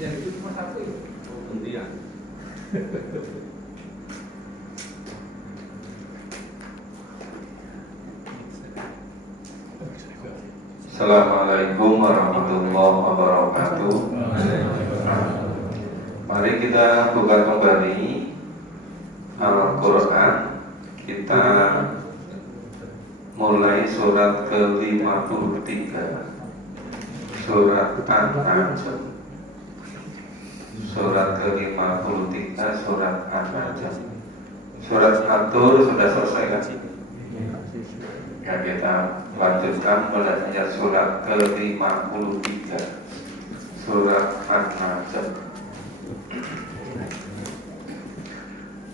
yang itu cuma satu ya? Oh, gantian. Assalamualaikum warahmatullahi wabarakatuh. Mari kita buka kembali Al-Quran. Kita mulai surat ke-53, surat An-Najm. Surat ke-53, surat An-Najm. Surat At-Tur sudah selesai kan? Ya, kita lanjutkan belajar surat ke-53, surat An-Najm.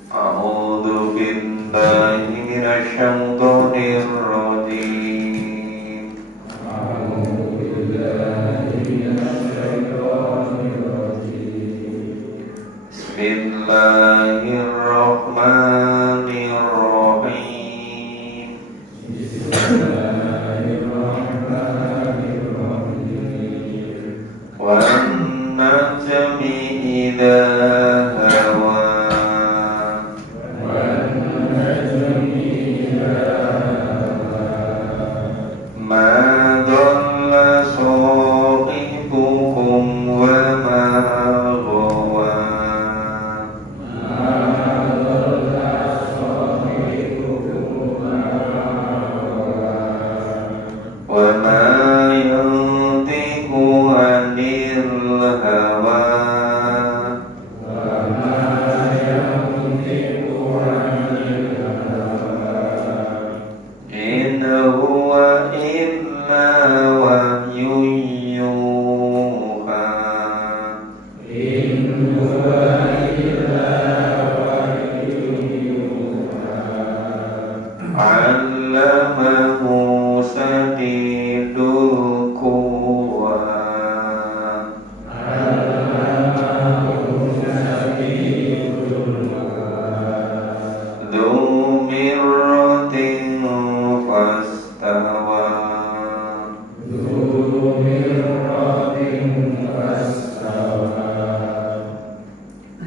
A'udzu billahi minasy syaithanir rajim. A'udzu billahi minasy syaithanir rajim. Bismillahirrahmanirrahim. Bismillahirrahmanirrahim. Wan najmi idza hawa. Ma dhalla sahibukum wa ma ghawa. Wa ma yantiqu 'anil hawa. In huwa illa wahyun yuha. 'Allamahu shadidul quwa. Dzu mirratin fastawa.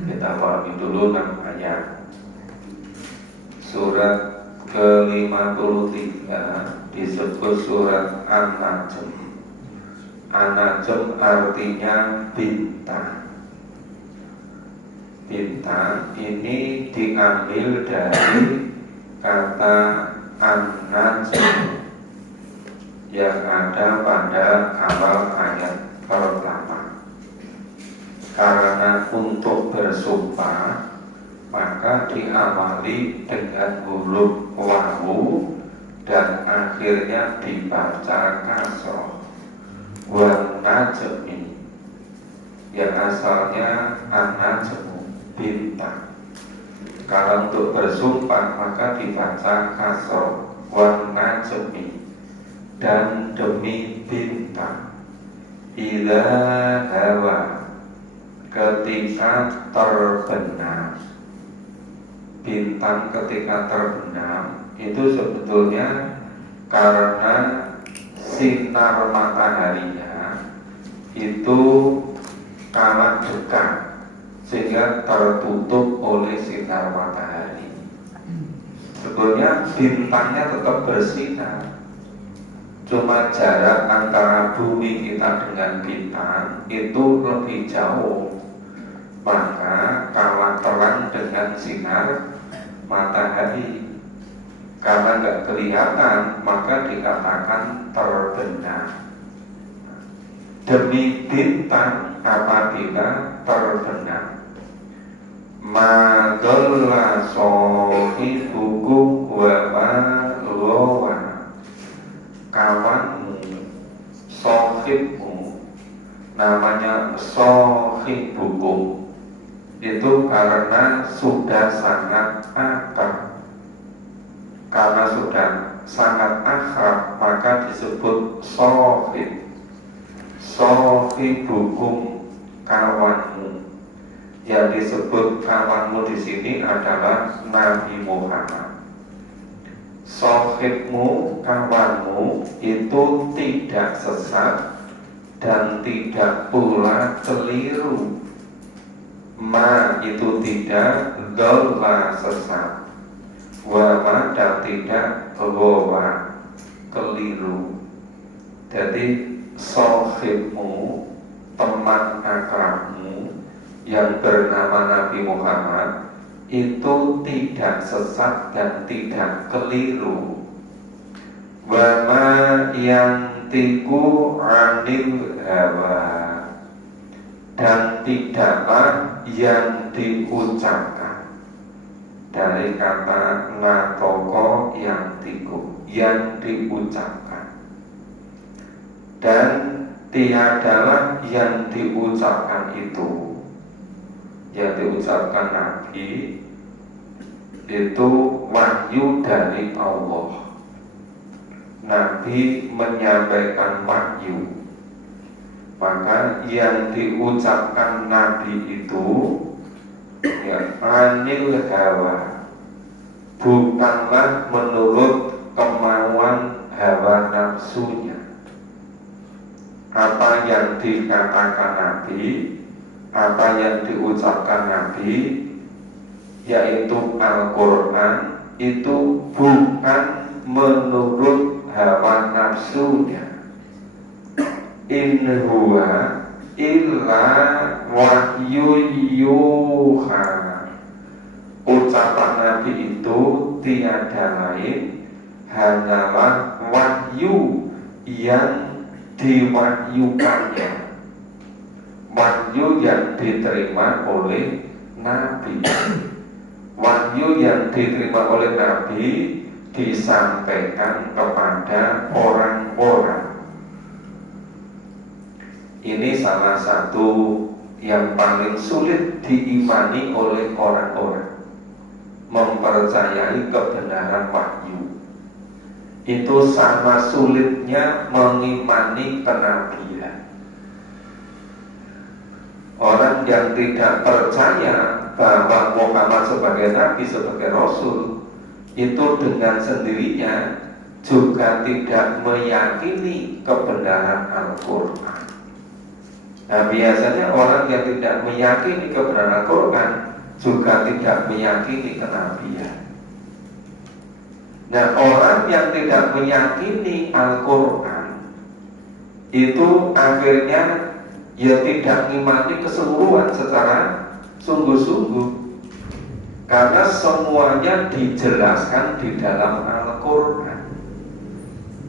Kita pahami dulu namanya. Surat ke-53 disebut surat An-Najm. An-Najm artinya bintang. Bintang ini diambil dari kata An-Najm yang ada pada awal ayat pertama. Karena untuk bersumpah maka diawali dengan huruf wawu dan akhirnya dibaca kasroh. Wan najmi, yang asalnya an-najmu, bintang. Kalau untuk bersumpah maka dibaca kasroh, wan najmi, dan demi bintang. Idza hawa, ketika terbenam. Bintang ketika terbenam itu sebetulnya karena sinar mataharinya itu kalah dekat sehingga tertutup oleh sinar matahari. Sebetulnya bintangnya tetap bersinar, cuma jarak antara bumi kita dengan bintang itu lebih jauh, maka kalah terang dengan sinar matahari. Karena nggak kelihatan maka dikatakan terbenam. Demi bintang apabila terbenam. Ma dhalla sahibukum wa ma ghawa. Kawanmu, sahibmu, namanya sahibukum, itu karena sudah sangat akrab. Karena sudah sangat akrab maka disebut sahib. Sahibukum, kawanmu. Yang disebut kawanmu di sini adalah Nabi Muhammad. Sahibmu, kawanmu itu tidak sesat, dan tidak pula keliru. Ma itu tidak, dola sesat, wa ma dan tidak gowa keliru. Jadi sohibmu, teman akrabmu yang bernama Nabi Muhammad itu tidak sesat dan tidak keliru. Wa ma yang tiku anil hawa, dan tidaklah yang diucapkan dari kata natoko yang tiku, yang diucapkan, dan tiadalah yang diucapkan itu, yang diucapkan Nabi itu wahyu dari Allah. Nabi menyampaikan wahyu, maka yang diucapkan Nabi itu ya anil hawa, bukanlah menurut kemauan hawa nafsunya. Apa yang dikatakan Nabi, apa yang diucapkan Nabi, yaitu Al-Quran, itu bukan menurut hawa nafsunya. In huwa illa wahyu yuha. Ucapan Nabi itu tiada lain hanyalah wahyu yang diwahyukannya, wahyu yang diterima oleh Nabi. Wahyu yang diterima oleh Nabi disampaikan kepada orang-orang. Ini salah satu yang paling sulit diimani oleh orang-orang, mempercayai kebenaran wahyu. Itu sama sulitnya mengimani kenabian. Orang yang tidak percaya bahwa Muhammad sebagai Nabi, sebagai Rasul, itu dengan sendirinya juga tidak meyakini kebenaran Al-Quran. Nah, biasanya orang yang tidak meyakini kebenaran Al-Quran juga tidak meyakini kenabian. Nah, orang yang tidak meyakini Al-Quran itu akhirnya ya tidak mengimani keseluruhan secara sungguh-sungguh, karena semuanya dijelaskan di dalam Al-Quran.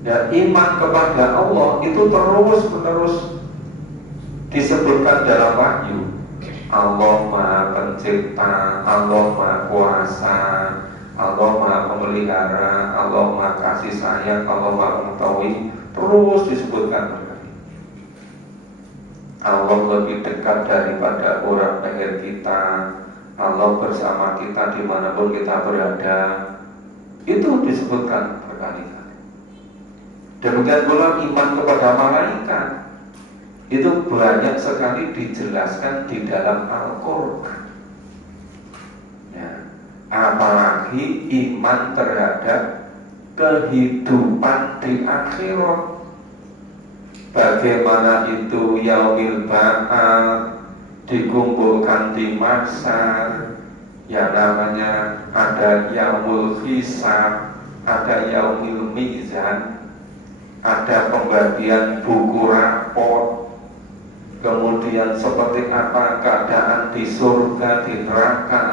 Dan iman kepada Allah itu terus-menerus disebutkan dalam wahyu. Allah Maha Pencipta, Allah Maha Kuasa, Allah Maha Pemelihara, Allah Maha Kasih Sayang, Allah Maha Mengetahui, terus disebutkan. Allah lebih dekat daripada urat leher kita, Allah bersama kita dimanapun kita berada. Itu disebutkan berkali-kali. Demikian pula iman kepada malaikat, itu banyak sekali dijelaskan di dalam Al-Quran ya. Apalagi iman terhadap kehidupan di akhirat, bagaimana itu yaumil ba'ats, dikumpulkan di mahsyar, ya namanya ada yaumul hisab, ada yaumil mizan, ada pembagian buku rapor, kemudian seperti apa keadaan di surga, di neraka,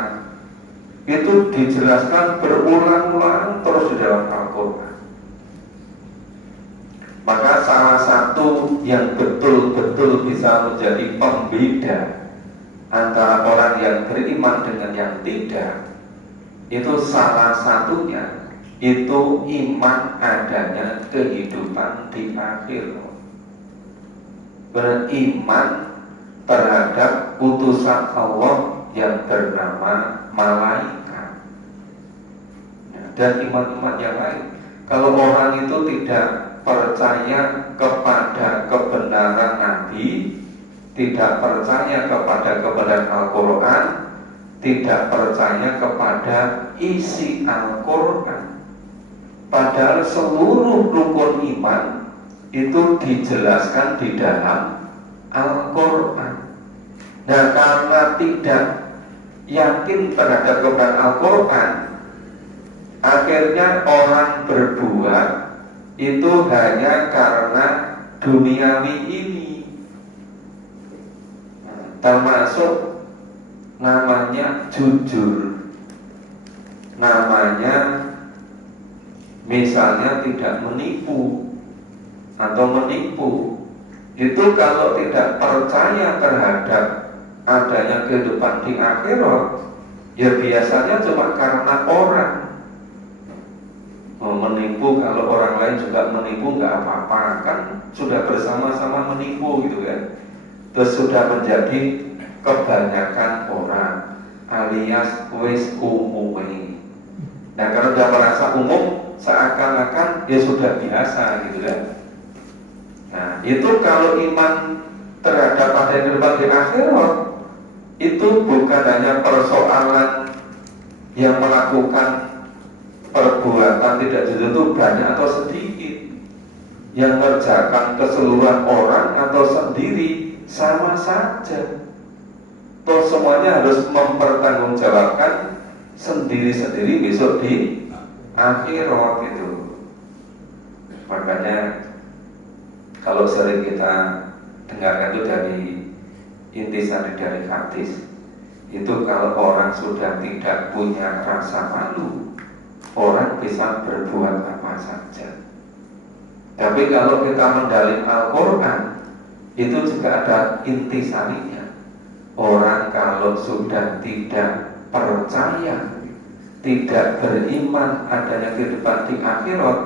itu dijelaskan berulang-ulang terus di dalam Al-Quran. Maka salah satu yang betul-betul bisa menjadi pembeda antara orang yang beriman dengan yang tidak, itu salah satunya itu iman adanya kehidupan di akhirat. Beriman terhadap utusan Allah yang bernama malaikat dan iman-iman yang lain. Kalau orang itu tidak percaya kepada kebenaran Nabi, tidak percaya kepada kebenaran Al-Quran, tidak percaya kepada isi Al-Quran, padahal seluruh rukun iman itu dijelaskan di dalam Al-Quran. Nah, karena tidak yakin terhadap kebenaran Al-Quran, akhirnya orang berbuat itu hanya karena duniawi ini. Termasuk namanya jujur, namanya misalnya tidak menipu atau menipu. Itu kalau tidak percaya terhadap adanya kehidupan di akhirat, ya biasanya cuma karena orang mau menipu. Kalau orang lain juga menipu nggak apa-apa, kan sudah bersama-sama menipu gitu kan. Terus sudah menjadi kebanyakan orang, alias wis umum. Nah, kalau sudah merasa umum, seakan-akan ya sudah biasa gitu kan. Nah, itu kalau iman terhadap adanya kehidupan di akhirat, itu bukan hanya persoalan yang melakukan perbuatan tidak jujur itu banyak atau sedikit, yang mengerjakan keseluruhan orang atau sendiri sama saja. Toh semuanya harus mempertanggungjawabkan sendiri-sendiri besok di akhirat gitu. Makanya kalau sering kita dengarkan itu dari intisari dari hadis, itu kalau orang sudah tidak punya rasa malu, orang bisa berbuat apa saja. Tapi kalau kita mendalim Al-Quran, itu juga ada intisarinya. Orang kalau sudah tidak percaya, tidak beriman adanya kehidupan di akhirat,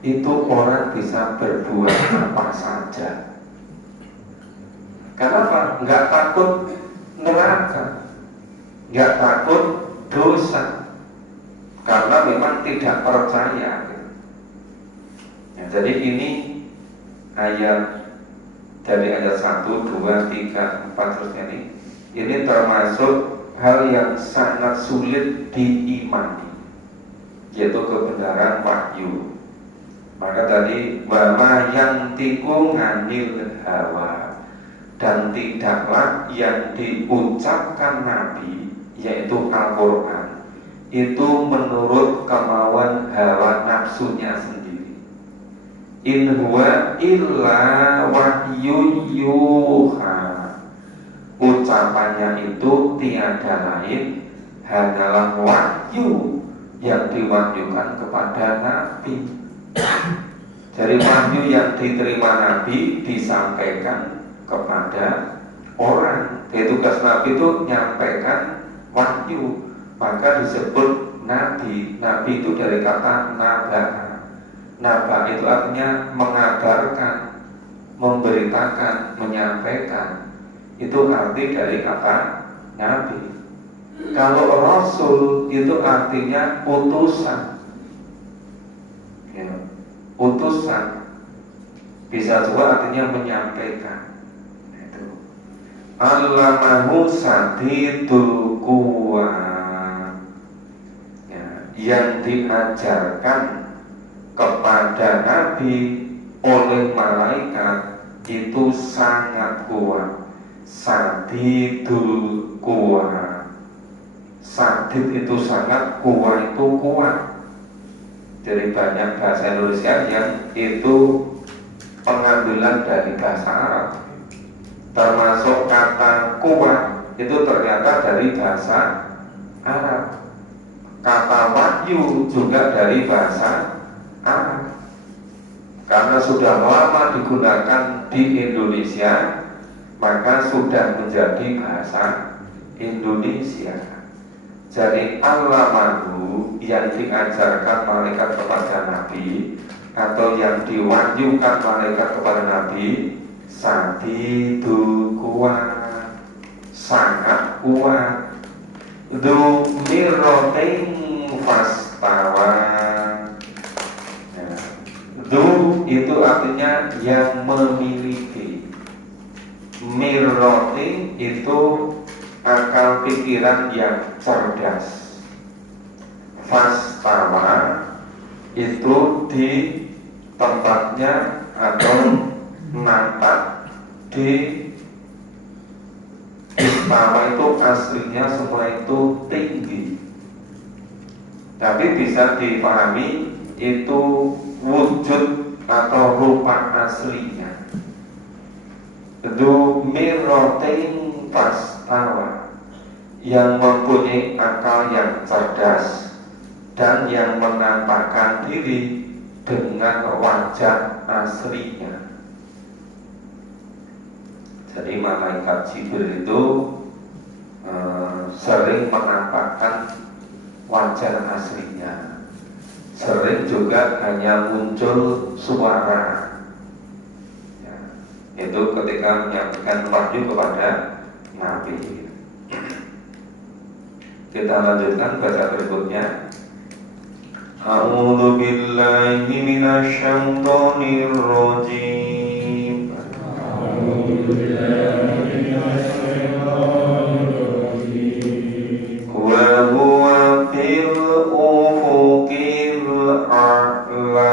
itu orang bisa berbuat apa saja. Kenapa? Nggak takut neraka, nggak takut dosa, karena memang tidak percaya. Nah, jadi ini ayat dari ayat 1, 2, 3, 4 terusnya ini termasuk hal yang sangat sulit diimani, yaitu kebenaran wahyu. Maka tadi wama yang tiku nganil hawa, dan tidaklah yang diucapkan Nabi, yaitu Al-Quran, itu menurut kemauan hawa nafsunya sendiri. In huwa illa wahyu yuha, ucapannya itu tiada lain hanyalah wahyu yang diwahyukan kepada Nabi. Jadi wahyu yang diterima Nabi disampaikan kepada orang. Jadi tugas Nabi itu menyampaikan wahyu, maka disebut Nabi. Nabi itu dari kata naba. Naba itu artinya mengabarkan, memberitakan, menyampaikan. Itu arti dari kata Nabi. Kalau Rasul itu artinya utusan, ya, utusan. Bisa juga artinya menyampaikan. Itu Allamahu sadidul quwa, ya, yang diajarkan kepada Nabi oleh malaikat itu sangat kuat. Sadidul quwa, sadid itu sangat, kuwa itu kuat. Jadi banyak bahasa Indonesia yang itu pengambilan dari bahasa Arab. Termasuk kata kuat itu ternyata dari bahasa Arab. Kata wahyu juga dari bahasa Arab. Karena sudah lama digunakan di Indonesia, maka sudah menjadi bahasa Indonesia. Jadi allamahu, yang diajarkan malaikat kepada Nabi atau yang diwahyukan malaikat kepada Nabi, sadidul quwa, sangat kuat. Du mirrotin fastawa. Du itu artinya yang memiliki. Mirrotin itu akal pikiran yang cerdas. Fastawa itu di tempatnya atau nampak di istimewa itu aslinya semua itu tinggi, tapi bisa dipahami itu wujud atau rupa aslinya. Itu mirotin pastawa, yang mempunyai akal yang cerdas dan yang menampakkan diri dengan wajah aslinya. Jadi malaikat Jibril itu sering menampakkan wajah aslinya, sering juga hanya muncul suara. Itu ketika menyampaikan wahyu kepada Nabi. Kita lanjutkan baca berikutnya. A'udzu billahi minasy syaithanir rajim. A'udzu billahi minasy syaithanir rajim. Wa huwa fil ufuqil a'la.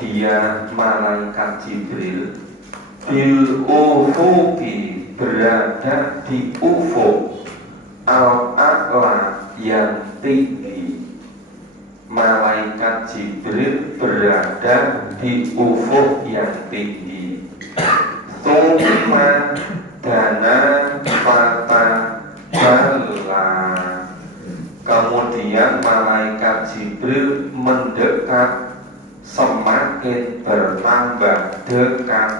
Dia malaikat Jibril bil ufuqi, berada di ufuk al-a'la, yang tinggi. Malaikat Jibril berada di ufuk yang tinggi. Tsumma dana fata bala, kemudian malaikat Jibril mendekat, semakin bertambah dekat.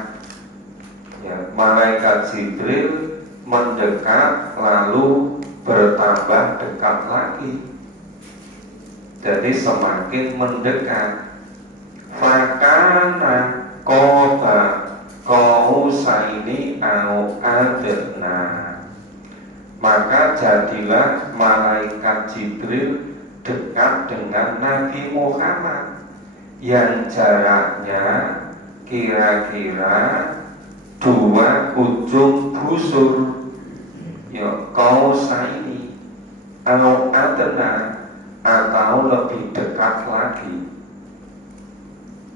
Ya, malaikat Jibril mendekat lalu bertambah dekat lagi. Jadi semakin mendekat. Fakana qaba qausaini au adna, maka jadilah malaikat Jibril dekat dengan Nabi Muhammad yang jaraknya kira-kira 2 ujung busur, ya qausaini au adna, atau lebih dekat lagi.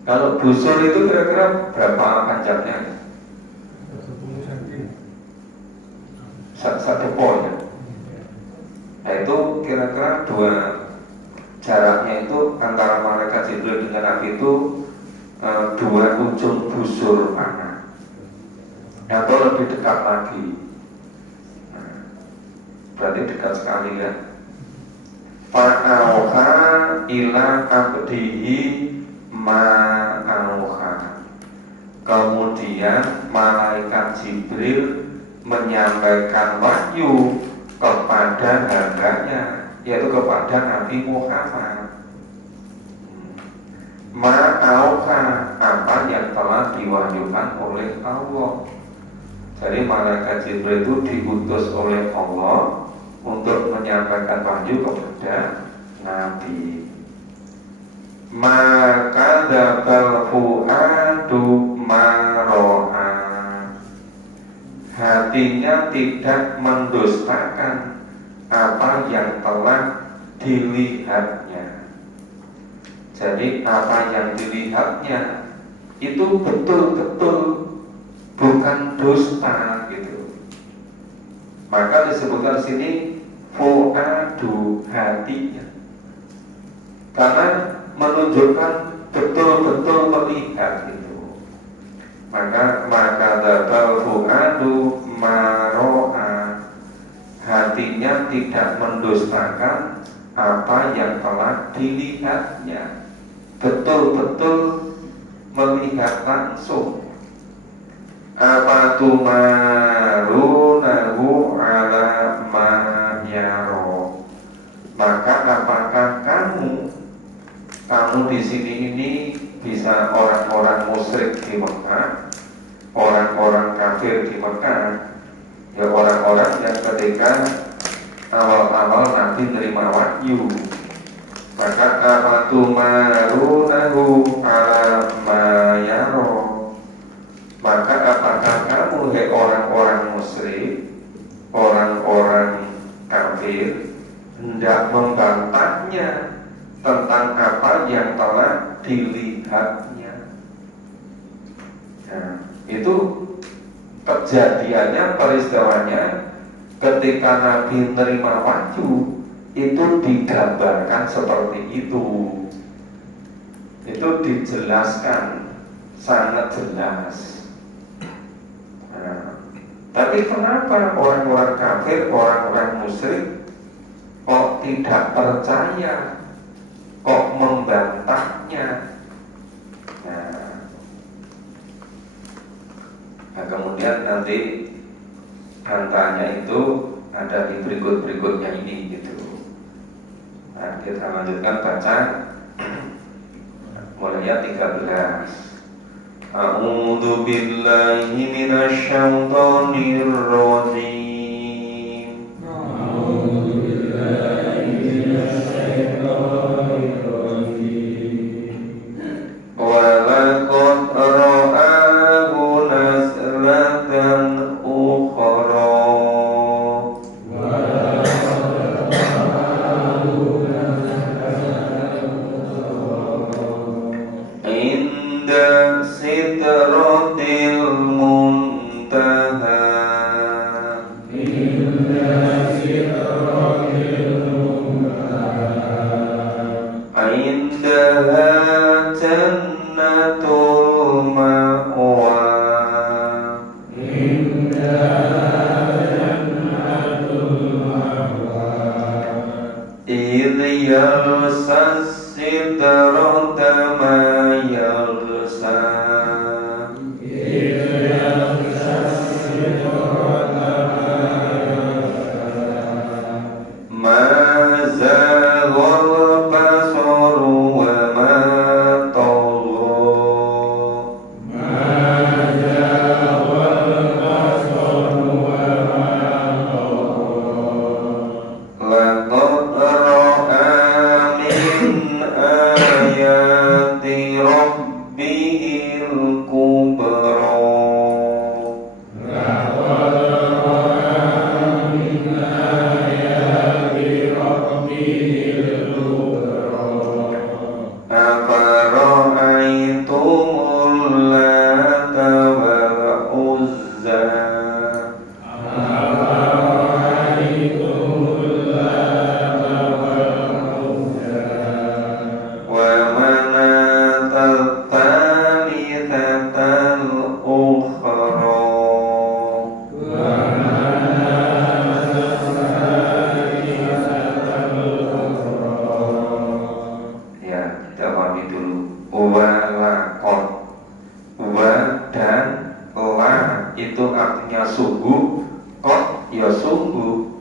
Kalau busur itu kira-kira berapa panjangnya? 1 jempol ya. Nah itu kira-kira 2, jaraknya itu antara malaikat Jibril dengan Nabi itu 2 ujung busur panah, atau lebih dekat lagi. Nah, berarti dekat sekali ya. Fa'auha ila abdihi ma'auha, kemudian malaikat Jibril menyampaikan wahyu kepada hambanya, yaitu kepada Nabi Muhammad. Ma'auha, apa yang telah diwahyukan oleh Allah. Jadi malaikat Jibril itu diutus oleh Allah untuk menyampaikan wahyu kepada Nabi. maka dabal fuadu maro'a, hatinya tidak mendustakan apa yang telah dilihatnya. Jadi apa yang dilihatnya itu betul-betul bukan dusta gitu. Maka disebutkan sini fuadu, hatinya, karena menunjukkan betul-betul melihat itu. Maka dabal fuadu maro'a, hatinya tidak mendustakan apa yang telah dilihatnya, betul-betul melihat langsung. Apa tumarunahu ala ma yaro, maka apakah kamu di sini ini bisa orang-orang musyrik di Mekah, orang-orang kafir di Mekah, ya orang-orang yang ketika awal-awal Nabi menerima wahyu, maka apatumarunahu ala mayaro, maka apakah kamu hai orang-orang musyrik, orang-orang kafir, hendak membantahnya tentang apa yang telah dilihatnya? Nah, itu kejadiannya, peristiwanya ketika Nabi menerima wahyu itu digambarkan seperti itu. Itu dijelaskan sangat jelas. Nah, tapi kenapa orang-orang kafir, orang-orang musyrik kok tidak percaya, kok membantahnya? Nah, kemudian nanti bantahnya itu ada di berikutnya ini gitu. Nah, kita lanjutkan baca mulai ayat 13. A'udzu billahi minasy syaithanir rajim. A'udzu billahi minasy syaithanir rajim. Wa laqad ra'ahu nazlatan ukhra. Inda sidratil muntaha. Indaha jannatul ma'wa. Idh yalsas sidrata ma yalsa. Ma zaghal basaru wa ma tagha. Laqad ra'a min ayati rabbihil kubra. Afara'aytumul Lata wal Uzza. Wa manatat tsalitsal ukhra. Ya, kita pahami dulu. Walakot, wa dan la itu artinya sungguh, kot ya sungguh.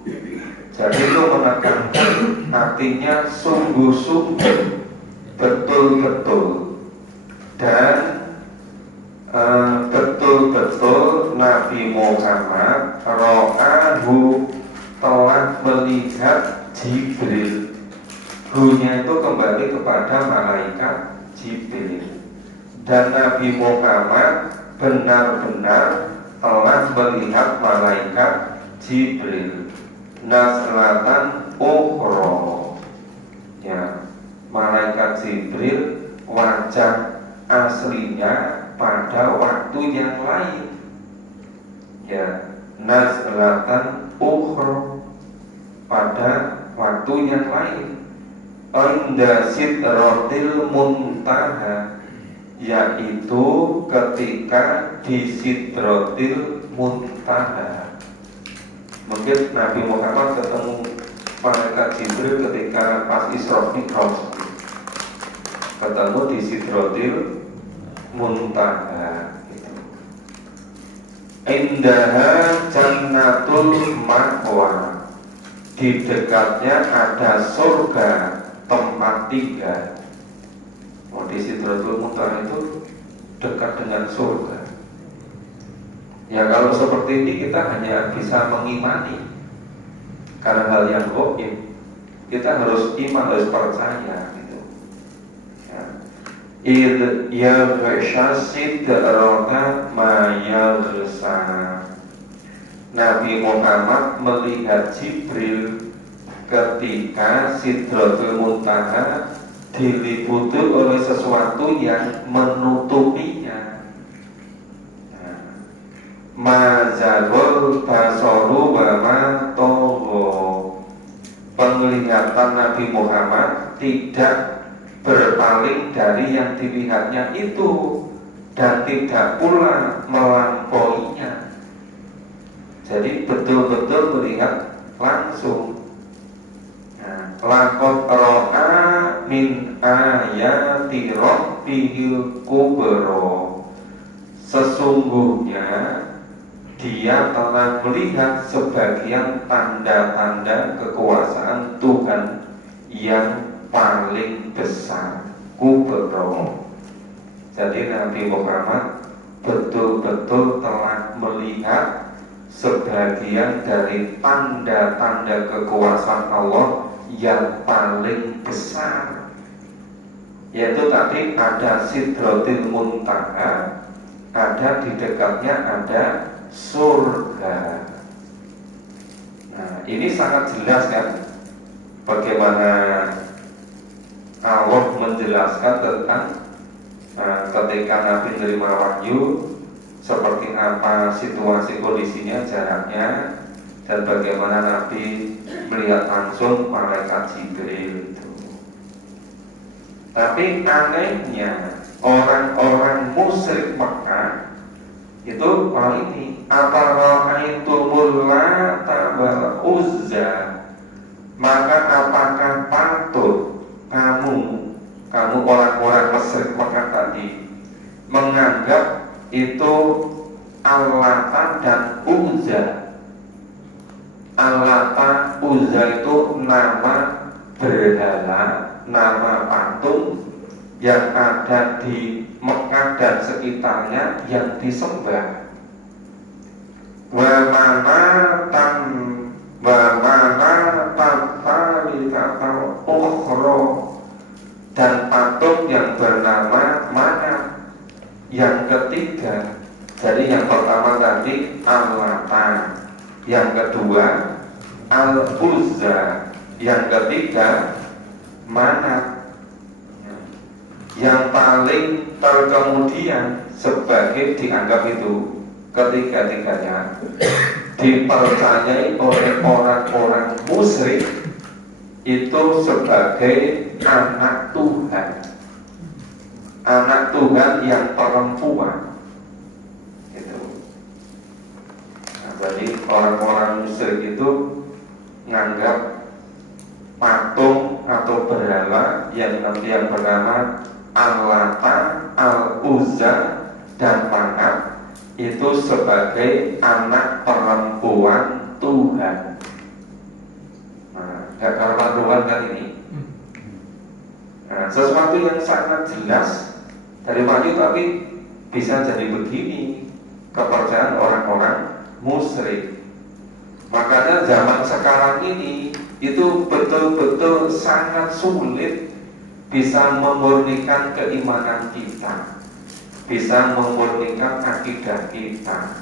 Jadi itu menekankan artinya sungguh-sungguh, betul-betul, dan betul-betul Nabi Muhammad ro'ahu, telah melihat Jibril. Hu-nya itu kembali kepada malaikat Jibril. Dan Nabi Muhammad benar-benar telah melihat malaikat Jibril nazlatan ukhra. Ya, malaikat Jibril wajah aslinya pada waktu yang lain. Ya, nazlatan ukhra, pada waktu yang lain. Inda sidratil muntaha, yaitu ketika di sidratil muntaha. Mungkin Nabi Muhammad ketemu malaikat Jibril ketika pas Isra Mi'raj, ketemu di sidratil muntaha. Indaha jannatul ma'wa, di dekatnya ada surga tempat tinggal. Di Sidratul Muntaha itu dekat dengan surga. Ya, kalau seperti ini kita hanya bisa mengimani karena hal yang gaib. Kita harus iman, harus percaya gitu. Ya sidrata ma yaghsha. Nabi Muhammad melihat Jibril ketika Sidratul Muntaha diliputi oleh sesuatu yang menutupinya. Mazagul basoru wa ma togho. Penglihatan Nabi Muhammad tidak berpaling dari yang dilihatnya itu dan tidak pula melampauinya. Jadi betul-betul melihat langsung. Laqad ra'a min ayati rabbihil kubra. Sesungguhnya dia telah melihat sebagian tanda-tanda kekuasaan Tuhan yang paling besar, kubra. Jadi Nabi Muhammad betul-betul telah melihat sebagian dari tanda-tanda kekuasaan Allah yang paling besar, yaitu tadi ada Sidratil Muntaha, ada di dekatnya ada surga. Nah, ini sangat jelas kan bagaimana Allah menjelaskan tentang ketika Nabi menerima wahyu, seperti apa situasi kondisinya, jaraknya, dan bagaimana Nabi melihat langsung malaikat Jibril itu. Tapi anehnya orang-orang musyrik Mekah itu hal ini, afara'aitumul Lata wal Uzza, maka apakah patut kamu orang-orang musyrik Mekah tadi menganggap itu Al-Lata dan Uzza. Al-Lata, Uzza itu nama berhala, nama patung yang ada di Mekah dan sekitarnya yang disembah. Wa manatan ukhra, dan patung yang bernama Manat yang ketiga. Jadi yang pertama tadi Al-Lata, yang kedua Al-Uzza, yang ketiga Manat. Yang paling terkemudian sebagai dianggap itu ketiga-tiganya dipercayai oleh orang-orang musyrik itu sebagai anak Tuhan, anak Tuhan yang perempuan itu. Nah, jadi orang-orang musyrik itu menganggap patung atau berhala yang bernama Al-Lata, Al-Uzza, dan Manat itu sebagai anak perempuan Tuhan. Nah, gak karuan kan ini. Nah, sesuatu yang sangat jelas dari wahyu, tapi bisa jadi begini kepercayaan orang-orang musyrik. Makanya zaman sekarang ini itu betul-betul sangat sulit bisa memurnikan keimanan kita, bisa memurnikan akidah kita.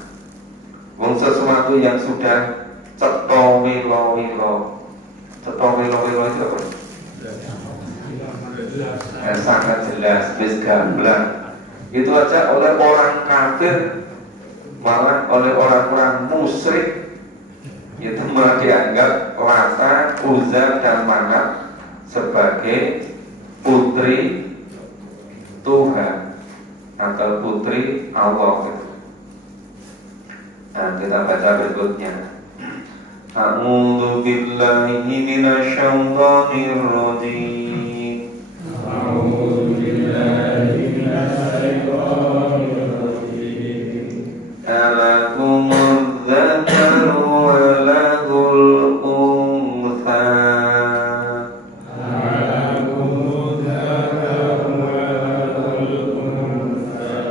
Wong sesuatu yang sudah cetha wilo-wilo. Cetha wilo-wilo itu apa? Sangat jelas, wis gamblang. Itu aja oleh orang kafir, malah oleh orang-orang musyrik, itu malah dianggap Lata, Uzza, dan Manat sebagai putri Tuhan atau putri Allah. Nah, kita baca berikutnya. A'udzu billahi minasyaitonir rajim. A'udzu billahi minasyaitonir rajim. Alakumuz dzakaru wa lahul untha. Alakumuz dzakaru wa lahul untha.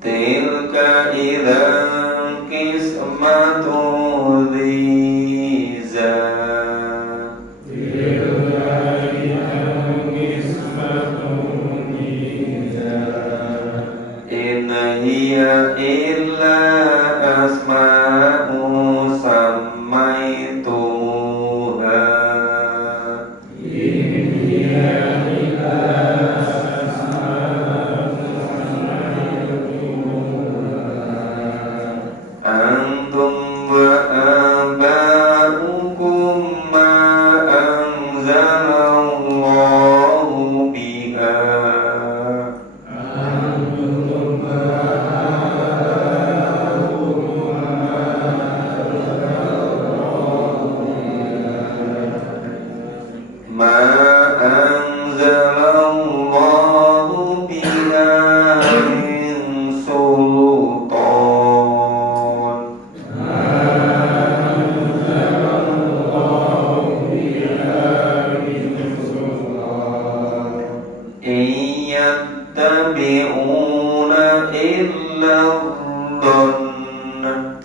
Tilka idzan qismatun dhiza. In hiya illa asma'u sammaitumuha antum wa aba'ukum ma anzalallahu biha. Ma anzalallahu biha min sultan. Iyattabi'una illa dhanna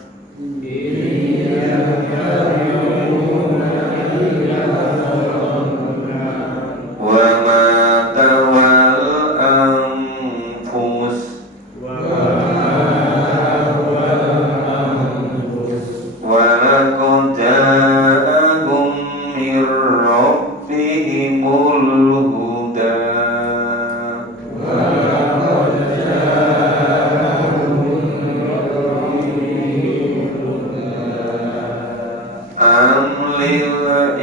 wa ma tawal anfus wa laqad ja'akum min rabbihimul huda. Am lil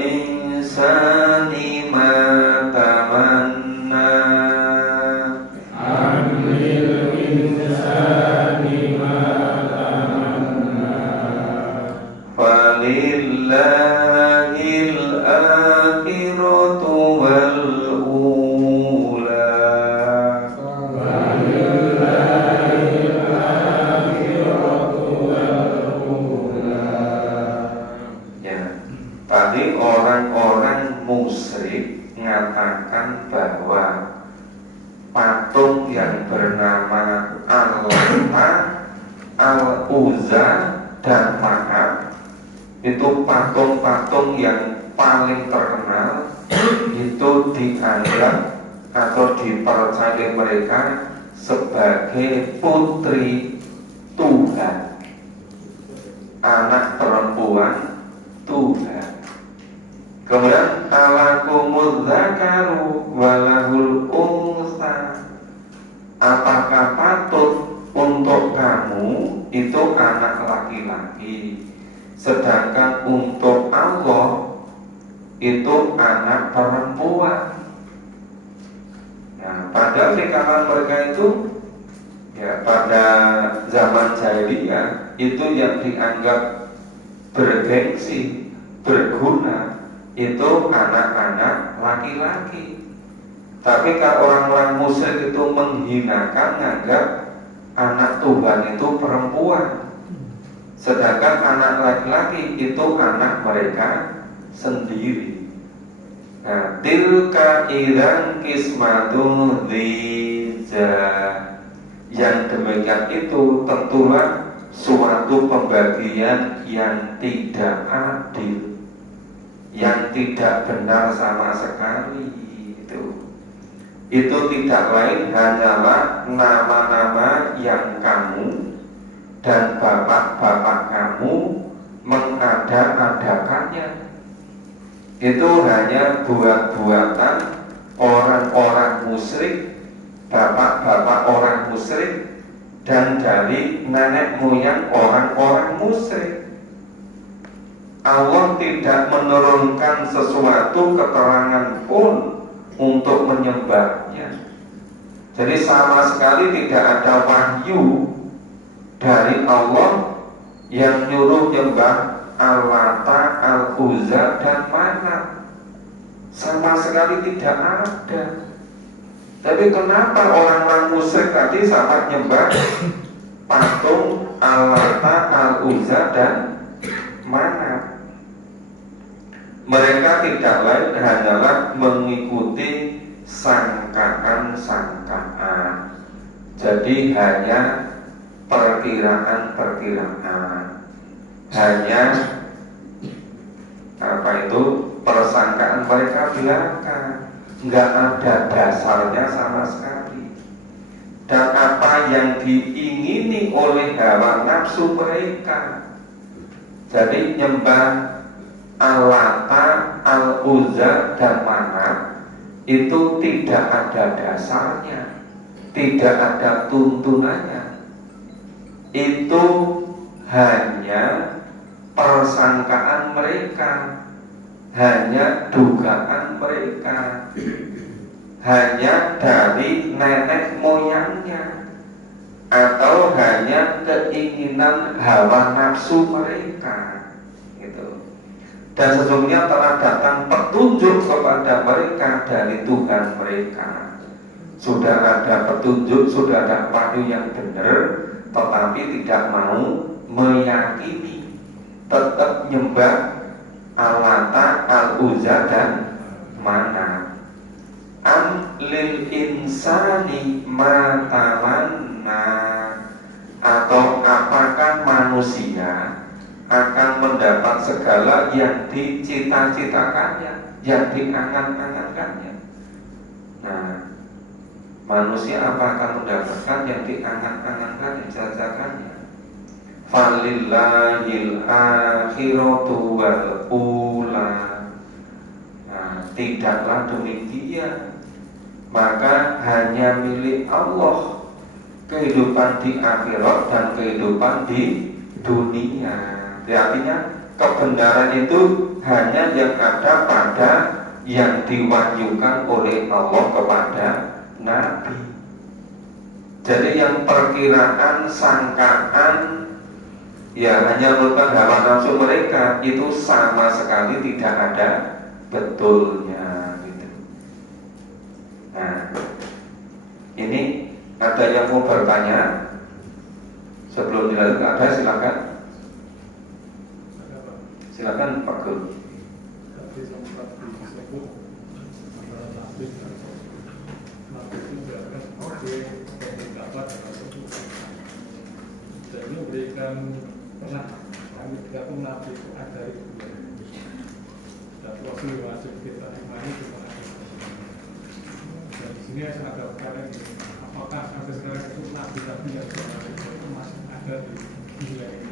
insani ma tamanna. Falillahil akhiratu wal ula. Ya, tadi orang-orang musyrik mengatakan bahwa patung yang bernama Al-Lata, Al-Uzza, dan Manat itu patung-patung yang paling terkenal, itu dianggap atau dipercaya mereka sebagai putri Tuhan, anak perempuan Tuhan. Kemudian alakumuz dzakaru walahul untha. Apakah patut untuk kamu itu anak laki-laki, sedangkan untuk Allah itu anak perempuan. Nah, pada pikiran mereka itu, ya pada zaman jahiliyah itu yang dianggap bergengsi, berguna itu anak-anak laki-laki. Tapi kalau orang-orang musyrik itu menghinakan, menganggap anak Tuhan itu perempuan, sedangkan anak laki-laki itu anak mereka sendiri. Nah, tilka idzan qismatun dhiza. Yang demikian itu tentulah suatu pembagian yang tidak adil. yang tidak benar sama sekali. Itu tidak lain hanyalah nama-nama yang kamu dan bapak-bapak kamu mengada-adakannya. Itu hanya buat-buatan orang-orang musyrik, bapak-bapak orang musyrik, dan dari nenek moyang orang-orang musyrik. Allah tidak menurunkan sesuatu keterangan pun untuk menyembahnya. Jadi sama sekali tidak ada wahyu dari Allah yang nyuruh nyembah Al-Lata, Al-Uzza, dan Manat. Sama sekali tidak ada. Tapi kenapa orang-orang musyrik tadi sampai nyembah patung Al-Lata, Al-Uzza, dan Manat? Mereka tidak lain hanyalah mengikuti sangkaan-sangkaan. Jadi hanya perkiraan-perkiraan, hanya persangkaan mereka belaka, nggak ada dasarnya sama sekali. Dan apa yang diingini oleh hawa nafsu mereka, jadi nyembah Al-Lata, Al-Uzza, dan Manat itu tidak ada dasarnya, tidak ada tuntunannya. Itu hanya persangkaan mereka, hanya dugaan mereka, hanya dari nenek moyangnya, atau hanya keinginan hawa nafsu mereka. Dan sesungguhnya telah datang petunjuk kepada mereka dari Tuhan mereka. Sudah ada petunjuk, sudah ada wahyu yang benar, tetapi tidak mau meyakini, tetap nyembah Al-Lata, Al-Uzza, dan Manat. Am lil insani ma tamanna, atau apakah manusia akan mendapat segala yang dicita-citakannya, yang diangan-angankannya. Nah, manusia apa akan mendapatkan yang diangan-angankan, dicita-citakannya? Falillahil akhiratu wal ula. Nah, tidaklah demikian. Maka hanya milik Allah kehidupan di akhirat dan kehidupan di dunia. Artinya kebenaran itu hanya yang ada pada yang diwahyukan oleh Allah kepada Nabi. Jadi yang perkiraan, sangkaan, ya hanya merupakan hawa nafsu mereka, itu sama sekali tidak ada betulnya gitu. Nah, ini ada yang mau bertanya? Sebelum dilanjut ada, silakan. Silakan Pak Guru. Tadi sempat disebut antara nabi dan nabi itu tidak sebagai pendapat atau jadi memberikan pernah kami bergabung nabi itu ada itu dan Rasul wajib kita imani cuma ada. Dan di sini saya ada pertanyaan ini, apakah sampai sekarang itu nabi-nabi yang itu masih ada di wilayah ini?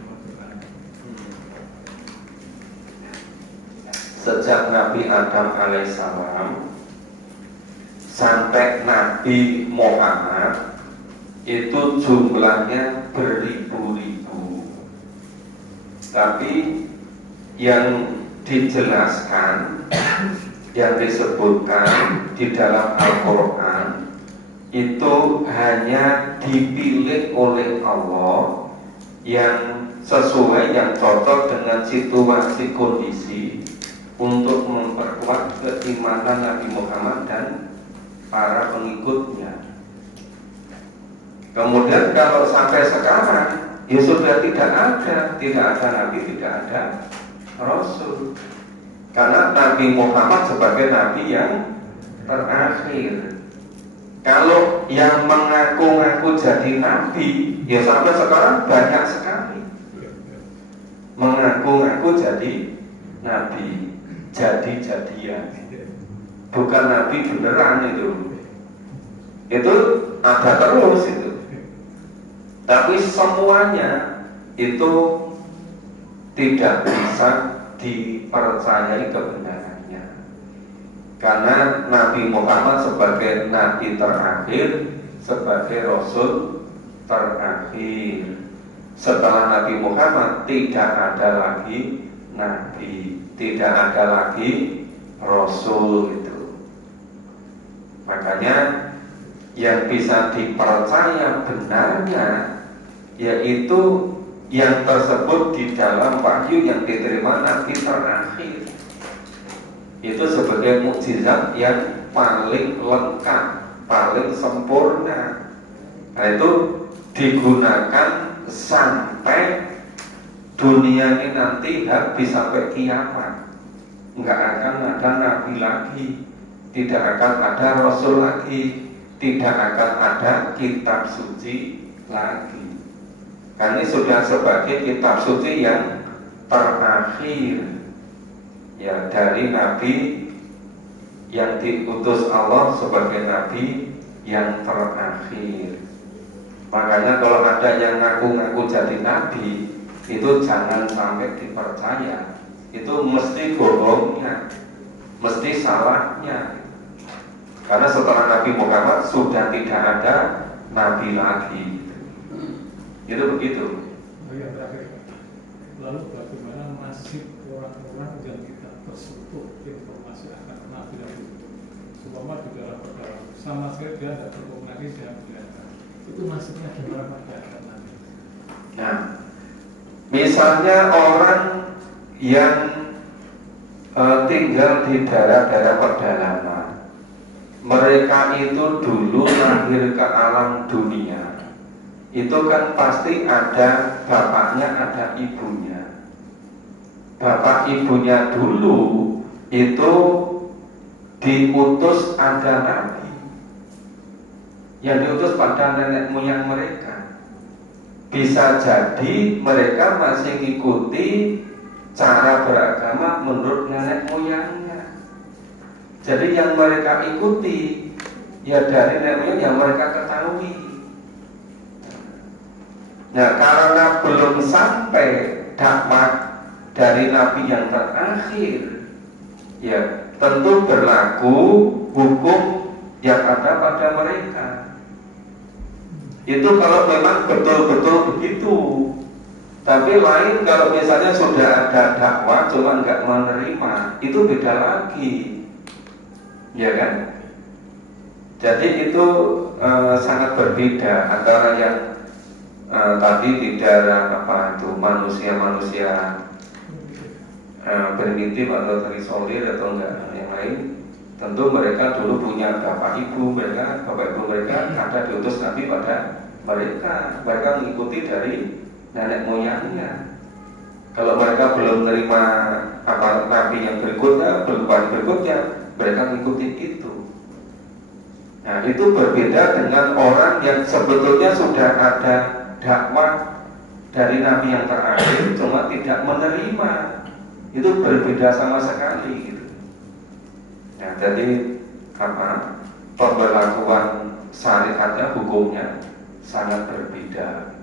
Sejak Nabi Adam alaihissalam sampai Nabi Muhammad itu jumlahnya beribu-ribu. Tapi yang dijelaskan, yang disebutkan di dalam Al-Quran itu hanya dipilih oleh Allah yang sesuai, yang cocok dengan situasi kondisi untuk memperkuat keimanan Nabi Muhammad dan para pengikutnya. Kemudian kalau sampai sekarang ya sudah tidak ada Nabi, tidak ada Rasul. Karena Nabi Muhammad sebagai Nabi yang terakhir. Kalau yang mengaku-ngaku jadi Nabi, ya sampai sekarang banyak sekali mengaku-ngaku jadi Nabi. jadi-jadian, bukan nabi beneran itu ada terus itu. Tapi semuanya itu tidak bisa dipercayai kebenarannya, karena Nabi Muhammad sebagai nabi terakhir, sebagai rasul terakhir. Setelah Nabi Muhammad tidak ada lagi nabi, tidak ada lagi rasul itu. Makanya yang bisa dipercaya benarnya yaitu yang tersebut di dalam wahyu yang diterima nabi terakhir. Itu sebagai mukjizat yang paling lengkap, paling sempurna. Nah, itu digunakan sampai dunia ini nanti habis, sampai kiamat. Nggak akan ada nabi lagi, tidak akan ada rasul lagi, tidak akan ada kitab suci lagi. Karena ini sudah sebagai kitab suci yang terakhir, ya, dari nabi yang diutus Allah sebagai nabi yang terakhir. Makanya kalau ada yang ngaku-ngaku jadi nabi, itu jangan sampai dipercaya. Itu mesti bohongnya, mesti salahnya. Karena setelah Nabi Muhammad sudah tidak ada nabi lagi. Itu begitu. Oh ya, terakhir. Lalu bagaimana nasib orang-orang yang kita tersentuh informasi akan nabi lagi? Supaya di dalam perkara sama sekali dia tidak berkomunikasi dengan beliau. Itu nasibnya gimana pada akan nabi? Nah, misalnya orang yang tinggal di daerah-daerah pedalaman, mereka itu dulu lahir ke alam dunia, itu kan pasti ada bapaknya, ada ibunya. Bapak ibunya dulu itu diutus ada nabi yang diutus pada nenek moyang mereka. Bisa jadi mereka masih mengikuti cara beragama menurut nenek moyangnya. Jadi yang mereka ikuti ya dari nenek moyang yang mereka ketahui. Nah, karena belum sampai dakwah dari nabi yang terakhir, ya tentu berlaku hukum yang ada pada mereka. Itu kalau memang betul-betul begitu. Tapi lain kalau misalnya sudah ada dakwah cuma nggak menerima, itu beda lagi, ya kan? Jadi itu sangat berbeda antara yang tadi di daerah apa itu manusia-manusia primitif atau terisolir atau enggak yang lain. Tentu mereka dulu punya bapak ibu mereka, bapak ibu mereka ada diutus nabi pada mereka mengikuti dari nenek moyangnya. Kalau mereka belum menerima apa nabi yang berikutnya, mereka mengikuti itu. Nah, itu berbeda dengan orang yang sebetulnya sudah ada dakwah dari nabi yang terakhir, cuma tidak menerima. Itu berbeda sama sekali gitu. Nah, jadi apa pemberlakuan syariatnya, hukumnya sangat berbeda.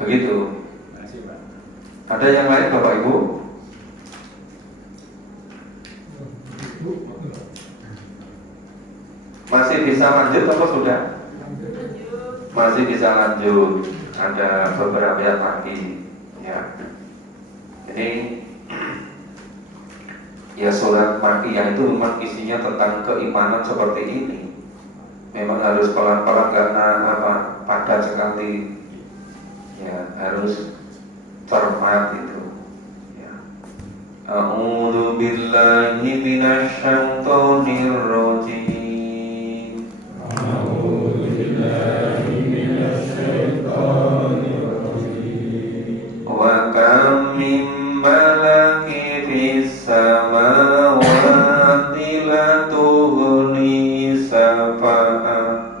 Begitu. Ada yang lain Bapak Ibu? Masih bisa lanjut atau sudah? Masih bisa lanjut. Ada beberapa ayat lagi. Ya. Ini ya surat Makkiyah itu memang isinya tentang keimanan seperti ini. Memang harus pelan-pelan karena apa? Padat sekali. Ya, harus cermat itu. Ya. A'udzu billahi minasyaitonir rajim. A'udzu billahi minasyaitonir rajim. Wa kam min malaki fis samawati la tughni syafa'a.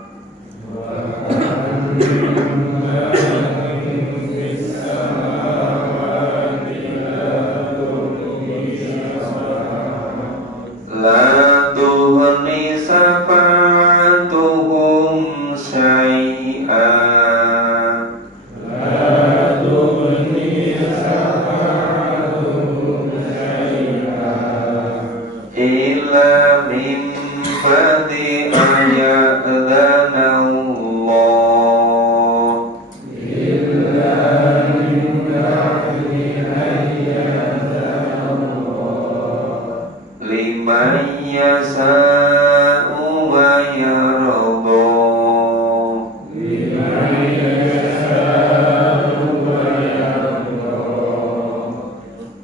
yasha'u wa yarda.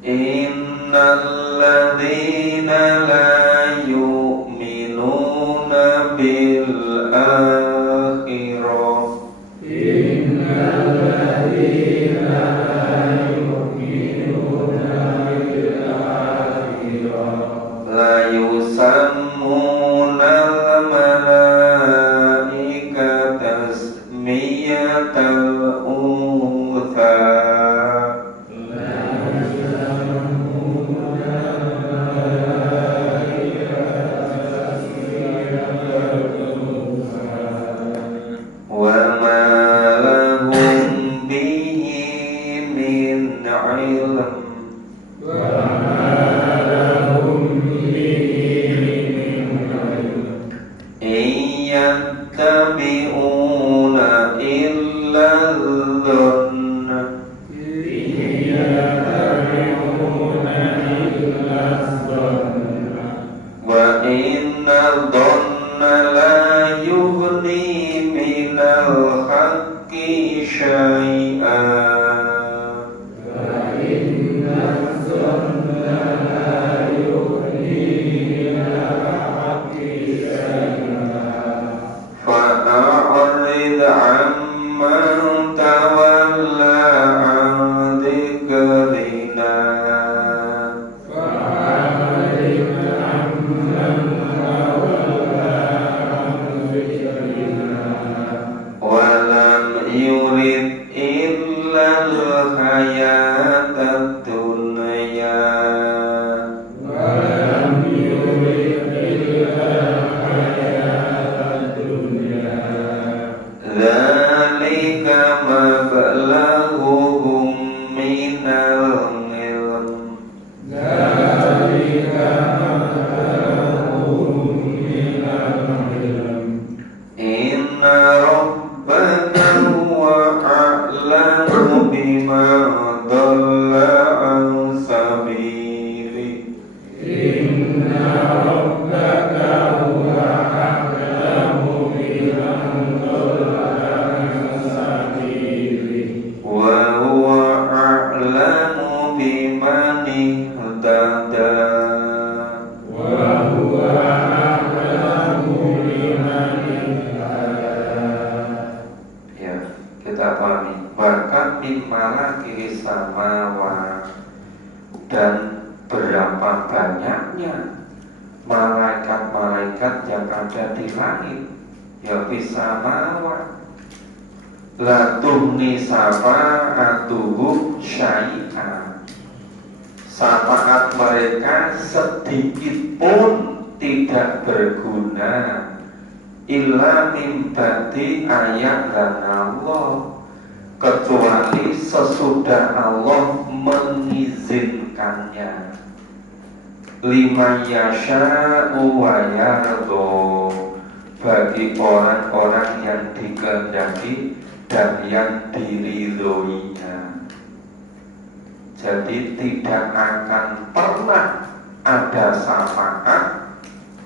Innal ladzina la yu'minuna bil akhirah la yusammunal malaikata tasmiyatal untha. Wa ma lahum bihi min ilm. Yattabi'una illa dhanna wa inna dhanna la yughni minal haqqi syai'an. فأعرض عمن تولى عن ذكرنا ولم يرد إلا الحياة الدنيا ذلك مبلغهم من العلم إن ربك هو أعلم بمن ضل عن سبيله وهو أعلم بمن اهتدى. Ya, kita pahami bahkan mimala kiri samawa, dan berapa banyaknya malaikat-malaikat yang ada di langit, ya bisa mawar la tuhni safa'atuhum syai'an. Syafaat mereka sedikit pun tidak berguna illa min ba'di ayat dan Allah, kecuali sesudah Allah mengizinkannya. Lima yasha'u wa yardo, bagi orang-orang yang dikehendaki dan yang diridhoinya. Jadi tidak akan pernah ada syafaat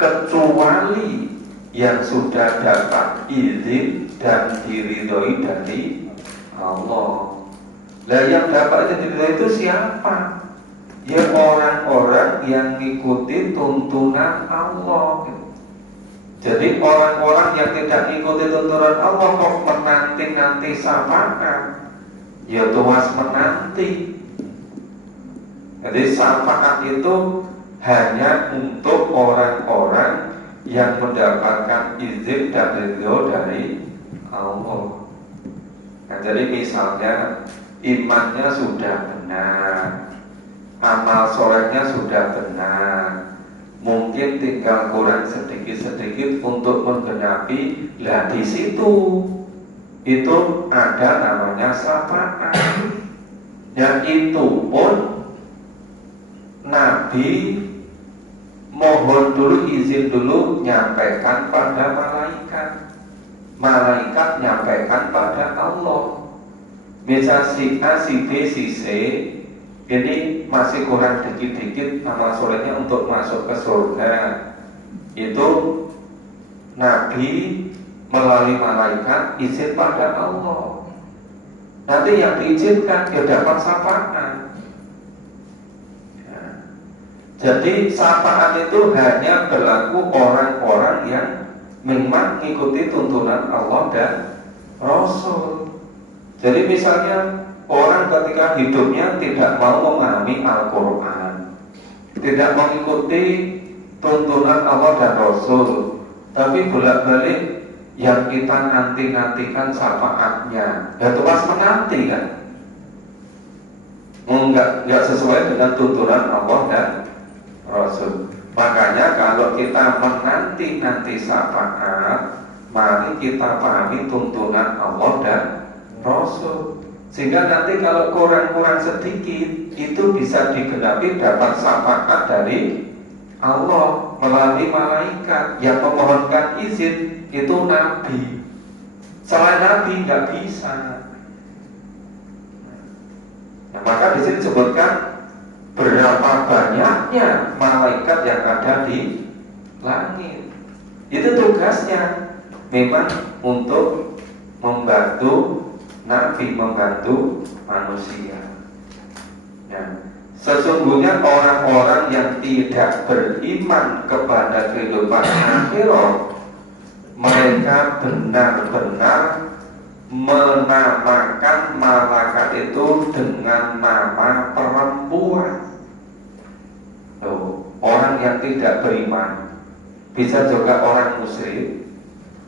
kecuali yang sudah dapat izin dan diridhoi dari Allah. Lah yang dapat izin diridhoi itu siapa? Ya orang-orang yang mengikuti tuntunan Allah. Jadi orang-orang yang tidak mengikuti tuntunan Allah kok menanti-nanti syafaat, ya tuas menanti. Jadi syafaat itu hanya untuk orang-orang yang mendapatkan izin dan ridho dari Allah. Nah, jadi misalnya imannya sudah benar, amal solehnya sudah benar, mungkin tinggal kurang sedikit-sedikit untuk menggenapi. Lah di situ itu ada namanya syafaat. Dan itu pun Nabi mohon dulu, izin dulu, nyampaikan pada malaikat. Malaikat nyampaikan pada Allah. Misal si A, si B, si C ini masih kurang dikit-dikit amal solehnya untuk masuk ke surga. itu Nabi melalui malaikat izin pada Allah. Nanti yang diizinkan dia dapat syafaat. Jadi syafaat itu hanya berlaku orang-orang yang memang mengikuti tuntunan Allah dan Rasul. Jadi misalnya orang ketika hidupnya tidak mau memahami Al-Quran, tidak mengikuti tuntunan Allah dan Rasul, tapi bolak-balik yang kita nanti-nantikan syafaatnya, ya itu pas menanti kan, enggak sesuai dengan tuntunan Allah dan Rasul. Makanya kalau kita menanti-nanti syafaat, mari kita pahami tuntunan Allah dan Rasul, sehingga nanti kalau kurang-kurang sedikit itu bisa digenapi dapat syafaat dari Allah melalui malaikat yang memohonkan izin itu Nabi. Selain Nabi nggak bisa. Nah, maka di sini disebutkan berapa banyaknya malaikat yang ada di langit. Itu tugasnya memang untuk membantu Nabi, membantu manusia. Ya. Sesungguhnya orang-orang yang tidak beriman kepada kehidupan akhirat, mereka benar-benar menamakan malaikat itu dengan nama perempuan. Tuh, orang yang tidak beriman, bisa juga orang musyrik,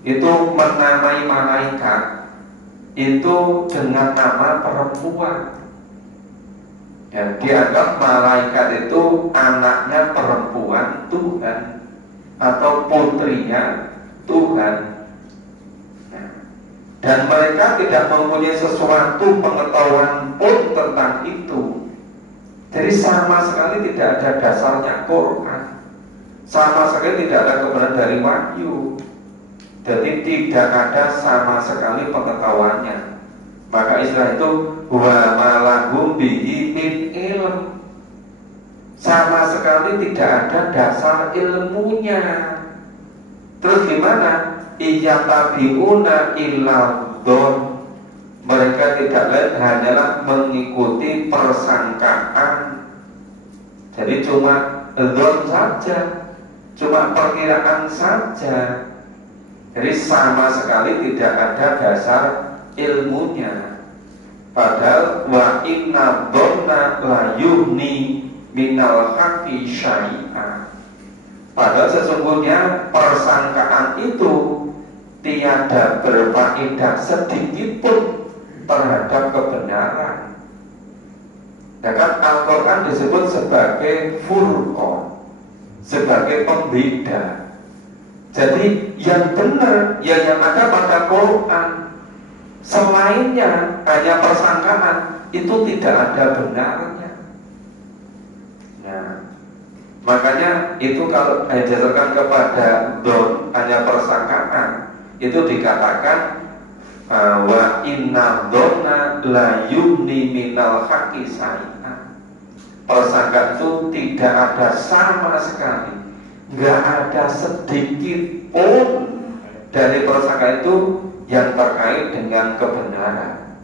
itu menamai malaikat itu dengan nama perempuan. Ya, dianggap malaikat itu anaknya perempuan Tuhan atau putrinya Tuhan. Nah, dan mereka tidak mempunyai sesuatu pengetahuan pun tentang itu. Jadi sama sekali tidak ada dasarnya Quran, sama sekali tidak ada kebenaran dari wahyu. Jadi tidak ada sama sekali pengetahuannya. Maka istilah itu wa malahum bihi min ilm, sama sekali tidak ada dasar ilmunya. Terus gimana? Iyatabiuna illa dzon, mereka tidak lain hanyalah mengikuti persangkaan. Jadi cuma dzon saja, cuma perkiraan saja. Jadi sama sekali tidak ada dasar ilmunya. Padahal wa inna dhanna la yuhni minal haqqi syai'a. Padahal sesungguhnya persangkaan itu tiada berfaedah sedikit pun terhadap kebenaran. Ya kan, Al-Quran disebut sebagai furqan, sebagai pembeda. Jadi yang benar yang ada pada Quran, selainnya hanya persangkaan, itu tidak ada benarnya. Nah, makanya itu kalau dijadikan kepada don hanya persangkaan, itu dikatakan wa inna donna la yumni minal haqqi syai'an. Persangkaan itu tidak ada sama sekali, nggak ada sedikit pun dari persangkaan itu yang terkait dengan kebenaran.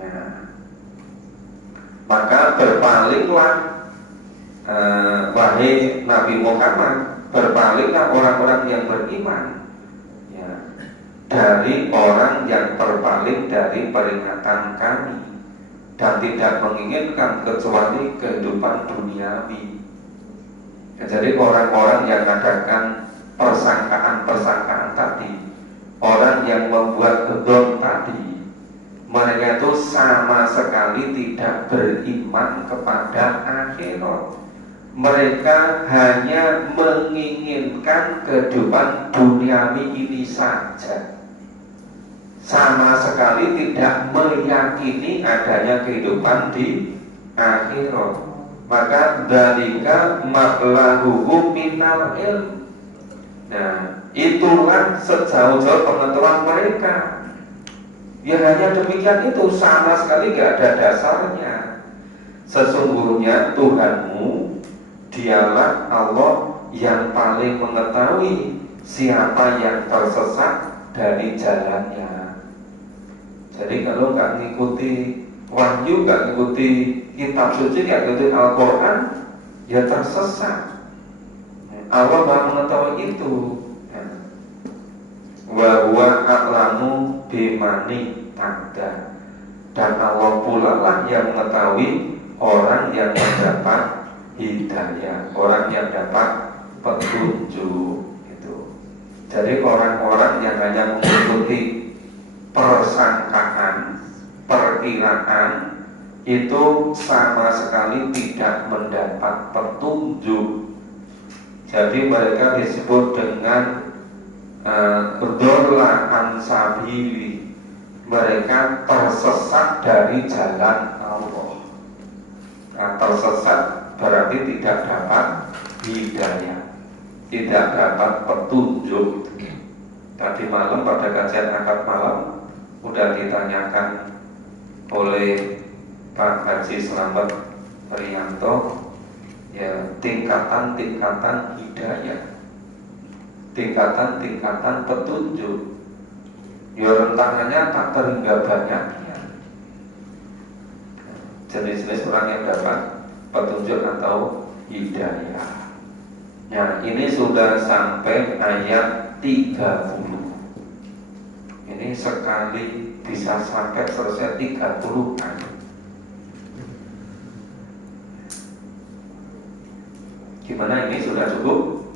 Nah, maka berpalinglah wahai Nabi Muhammad, berpalinglah orang-orang yang beriman ya, dari orang yang berpaling dari peringatan kami dan tidak menginginkan kecuali kehidupan duniawi. Ya, jadi orang-orang yang mengadakan persangkaan-persangkaan tadi, orang yang membuat dzon tadi, mereka itu sama sekali tidak beriman kepada akhirat. Mereka hanya menginginkan kehidupan duniawi ini saja, sama sekali tidak meyakini adanya kehidupan di akhirat. Maka dalika mablaghum minal ilm. Nah, itulah sejauh-jauh pengetahuan mereka. Ya hanya demikian itu, sama sekali gak ada dasarnya. Sesungguhnya Tuhanmu dialah Allah yang paling mengetahui siapa yang tersesat dari jalannya. Jadi kalau nggak ngikuti wahyu, nggak ngikuti kitab suci, nggak ngikuti Al-Quran, ya tersesat. Allah Maha mengetahui itu. Wa huwa a'lamu bimani taqda. Dan Allah pula lah yang mengetahui orang yang mendapat hidayah, orang yang dapat petunjuk itu. Jadi orang-orang yang hanya mengikuti persangkaan, perkiraan, itu sama sekali tidak mendapat petunjuk. Jadi mereka disebut dengan Dorla ansabili, mereka tersesat dari jalan Allah. Nah, tersesat berarti tidak dapat hidayah, tidak dapat petunjuk. Tadi malam pada kajian akad malam sudah ditanyakan oleh Pak Haji Slamet Priyanto, ya, tingkatan-tingkatan hidayah, tingkatan-tingkatan petunjuk. Ya rentangannya tak terhingga banyaknya jenis-jenis orang yang dapat petunjuk atau hidayah. Nah, ini sudah sampai ayat 30. Ini sekali bisa sampai selesai 30 ayat. Gimana, ini sudah cukup?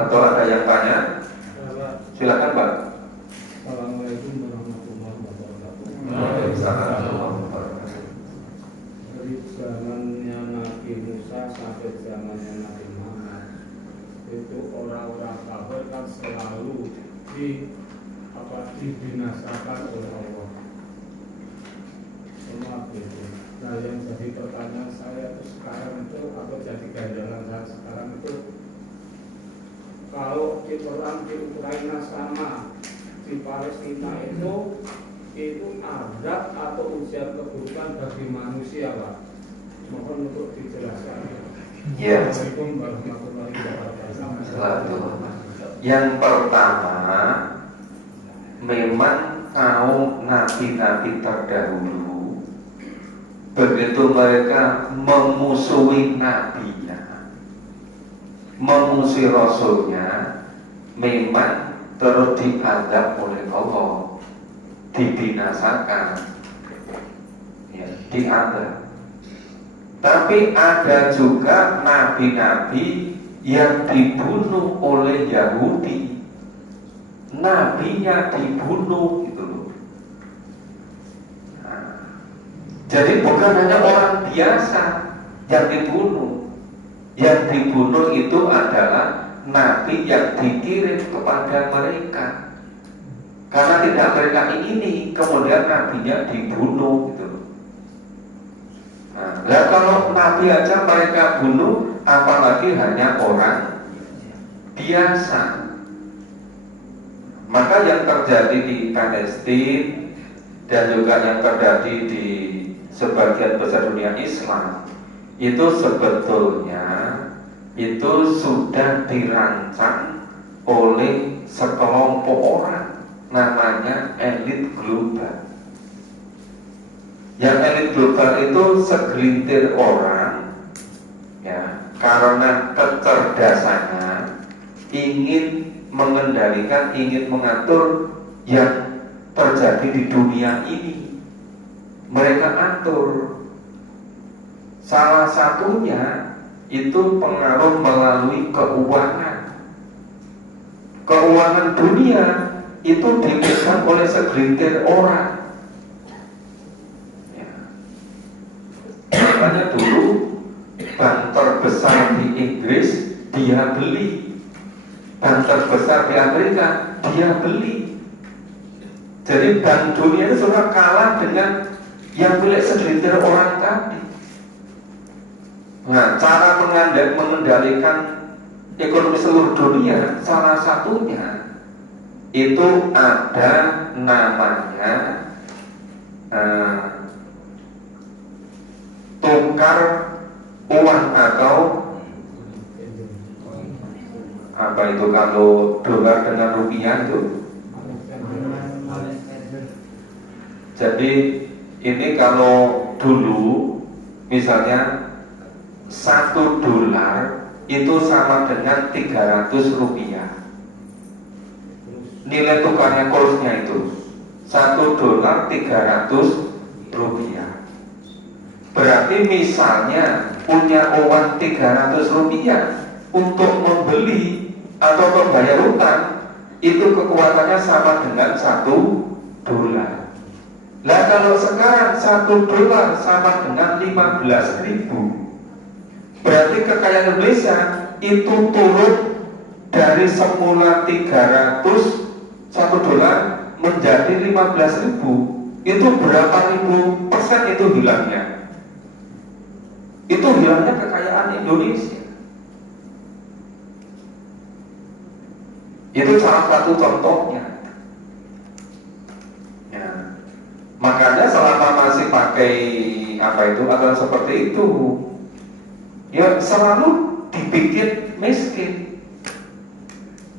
Atau ada yang tanya? Silakan Pak. Assalamualaikum warahmatullahi wabarakatuh. Dari zamannya Nabi Musa sampai zamannya Nabi Muhammad, itu orang-orang kafir kan selalu dibinasakan oleh Allah. Semua itu. Nah, yang jadi pertanyaan saya itu sekarang itu, atau jadi ganjalan saya sekarang itu, kalau di perang di Ukraina sama di Palestina itu azab atau ujian keburukan bagi manusia, Pak. Mohon untuk dijelaskan. Ya. Assalamualaikum warahmatullahi wabarakatuh. Yang pertama, memang kaum nabi-nabi terdahulu, begitu mereka memusuhi nabinya, memusuhi rasulnya, memang terus diadab oleh Allah, dibinasakan, ya, diadab. Tapi ada juga nabi-nabi yang dibunuh oleh Yahudi, nabinya dibunuh gitu loh. Nah, jadi bukan hanya orang biasa yang dibunuh. Yang dibunuh itu adalah nabi yang dikirim kepada mereka. Karena tidak mereka ingini, kemudian nabinya dibunuh gitu. Nah, kalau nabi aja mereka bunuh, apalagi hanya orang biasa. Maka yang terjadi di Palestina dan juga yang terjadi di sebagian besar dunia Islam itu sebetulnya itu sudah dirancang oleh sekelompok orang, namanya elit global. Yang elit global itu segelintir orang, ya, karena kecerdasannya ingin mengendalikan, ingin mengatur yang terjadi di dunia ini. Mereka atur. Salah satunya itu pengaruh melalui keuangan. Keuangan dunia itu dipegang oleh segelintir orang. Makanya dulu bank terbesar di Inggris dia beli, bank terbesar di Amerika dia beli. Jadi bank dunia itu sudah kalah dengan yang milik segelintir orang tadi. Nah, cara mengendalikan ekonomi seluruh dunia salah satunya itu ada namanya tukar uang atau apa itu kalau dolar dengan rupiah itu. Jadi ini kalau dulu misalnya 1 dolar itu sama dengan 300 rupiah. Nilai tukarnya kursnya itu 1 dolar 300 rupiah. Berarti misalnya punya uang 300 rupiah untuk membeli atau membayar utang, itu kekuatannya sama dengan 1 dolar. Nah kalau sekarang 1 dolar sama dengan 15.000, berarti kekayaan Indonesia itu turun dari semula 300 1 dolar menjadi 15.000. Itu berapa ribu persen itu hilangnya? Itu hilangnya kekayaan Indonesia. Itu salah satu contohnya. Ya. Makanya selama masih pakai apa itu aturan seperti itu, ya selalu dibikin miskin.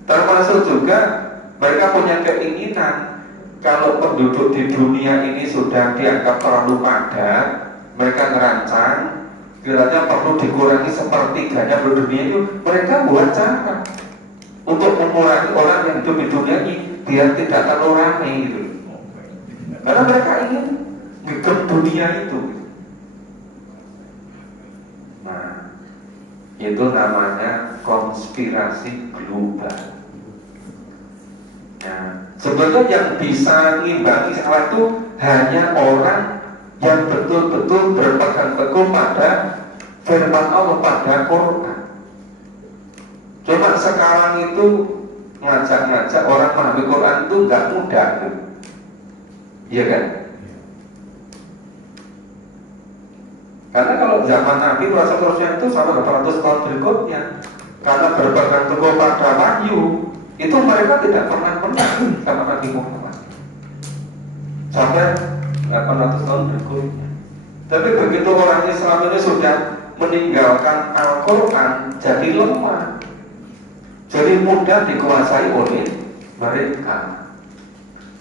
Termasuk juga mereka punya keinginan kalau penduduk di dunia ini sudah dianggap terlalu padat, mereka merancang kiranya perlu dikurangi sepertiganya penduduk dunia itu. Mereka buat cara untuk mengurangi orang yang hidup di dunia ini biar tidak terlalu ramai gitu. Karena mereka ingin gegap dunia itu. Nah, itu namanya konspirasi global. Nah, sebenarnya yang bisa mengimbangi salah itu hanya orang yang betul-betul berpegang teguh pada firman Allah, pada Quran. Cuma sekarang itu ngajak-ngajak orang memahami Quran itu nggak mudah tuh. Iya kan? Karena kalau zaman Nabi Rasul-Rasul itu sama 800 tahun berikutnya, karena berpegang teguh pada wahyu, itu mereka tidak pernah sama Nabi Muhammad sampai 800 tahun berikutnya. Tapi begitu orang Islam ini sudah meninggalkan Al-Quran, jadi lemah, jadi mudah dikuasai oleh mereka.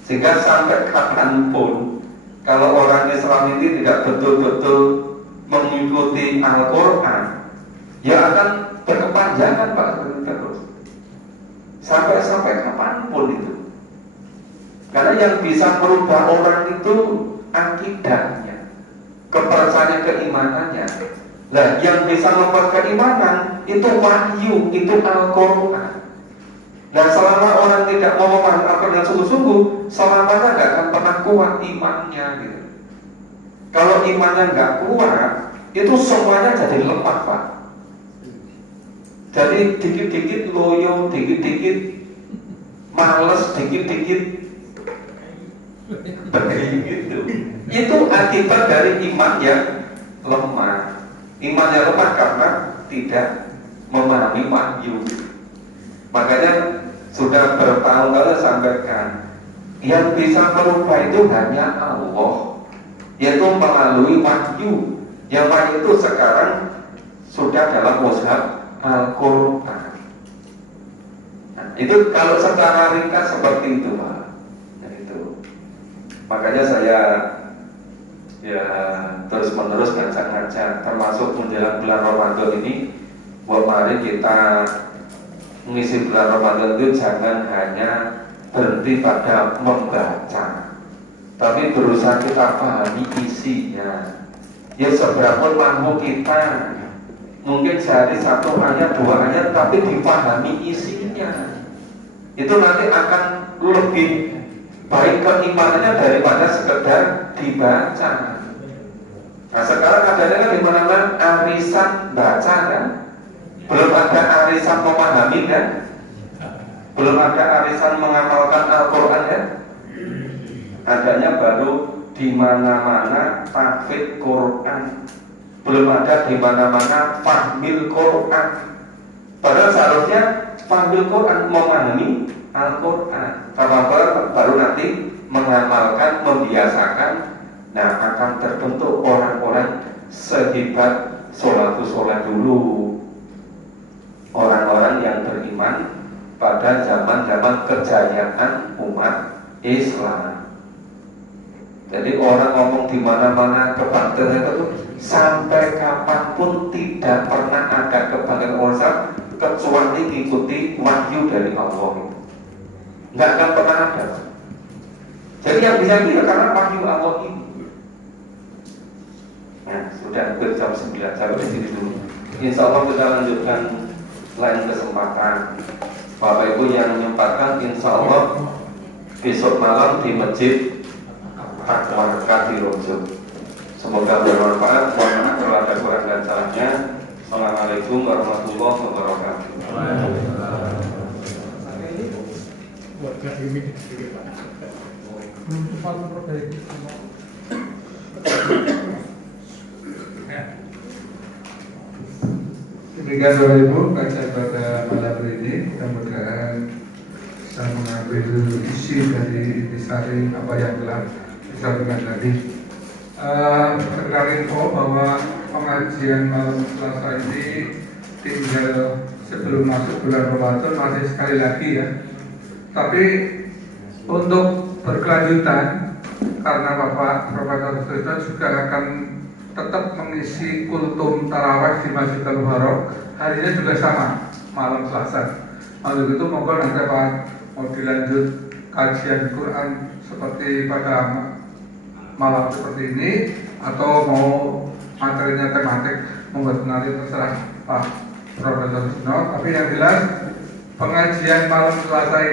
Sehingga sampai kapanpun kalau orang Islam ini tidak betul-betul mengikuti Al-Quran, ya akan berkepanjangan Pak, terus sampai kapanpun itu. Karena yang bisa merubah orang itu akidahnya, kepercayaan keimanannya. Nah, yang bisa membuat keimanan itu wahyu, itu Al-Quran. Nah, selama orang tidak mau memahami Al-Quran dengan sungguh-sungguh, selamanya nggak akan pernah kuat imannya gitu. Kalau imannya nggak kuat, itu semuanya jadi lemah Pak. Jadi dikit-dikit loyo, dikit-dikit males, dikit-dikit begitu. Itu akibat dari iman yang lemah. Iman yang lemah karena tidak memahami wahyu. Makanya sudah bertahun-tahun sampaikan, yang bisa merubah itu hanya Allah, yaitu melalui wahyu. Yang wahyu itu sekarang sudah dalam mushaf Al-Quran. Nah, itu kalau secara ringkas seperti itu Pak. Nah, itu. Makanya saya ya terus menerus ngajak-ngajak, termasuk menjelang bulan Ramadan ini, bahwa mari kita mengisi bulan Ramadan itu jangan hanya berhenti pada membaca, tapi berusaha kita pahami isinya. Ya seberapa mampu kita, mungkin sehari 1 ayat 2 ayat, tapi dipahami isinya, itu nanti akan lebih baik keimanannya daripada sekedar dibaca. Nah sekarang adanya kan di mana-mana arisan baca kan, belum ada arisan memahami kan, belum ada arisan mengamalkan Al-Quran kan. Adanya baru di mana-mana tahfidz Quran, belum ada di mana-mana fahmil Quran. Padahal seharusnya fahmil Quran, memahami Al-Quran, baru nanti mengamalkan, membiasakan. Nah akan terbentuk orang-orang sehebat sholat dulu. orang-orang yang beriman pada zaman-zaman kejayaan umat Islam. Jadi orang ngomong di mana-mana kebangkitan itu sampai kapanpun tidak pernah ada kebangkitan orang kecuali mengikuti wahyu dari Allah. Nggak akan pernah ada. Jadi yang bisa itu ya karena wahyu Allah ini. Nah, sudah hampir jam 9, sampai di sini dulu. Insya Allah kita lanjutkan lain kesempatan. Bapak Ibu yang menyempatkan, insya Allah besok malam di Masjid Akbar Kadirojo. Semoga bermanfaat. Mohon maaf kalau ada kurang dan salahnya. Assalamualaikum warahmatullahi wabarakatuh. Demikian Bapak Ibu kajian pada malam ini, mudah-mudahan bisa mengambil isi dari intisari apa yang telah disampaikan tadi. Sekedar info bahwa pengajian malam Selasa ini tinggal sebelum masuk bulan Ramadan masih sekali lagi ya. Tapi untuk berkelanjutan karena Bapak Profesor Tristan juga akan tetap mengisi kultum tarawih di Masjid Al-Muharram. Harinya juga sama, malam Selasa. Lalu itu monggo nanti Pak mau dilanjut kajian Quran seperti pada malam seperti ini atau mau materinya tematik membuat nanti terserah Pak Profesor Sino. Tapi yang jelas pengajian malam Selasa ini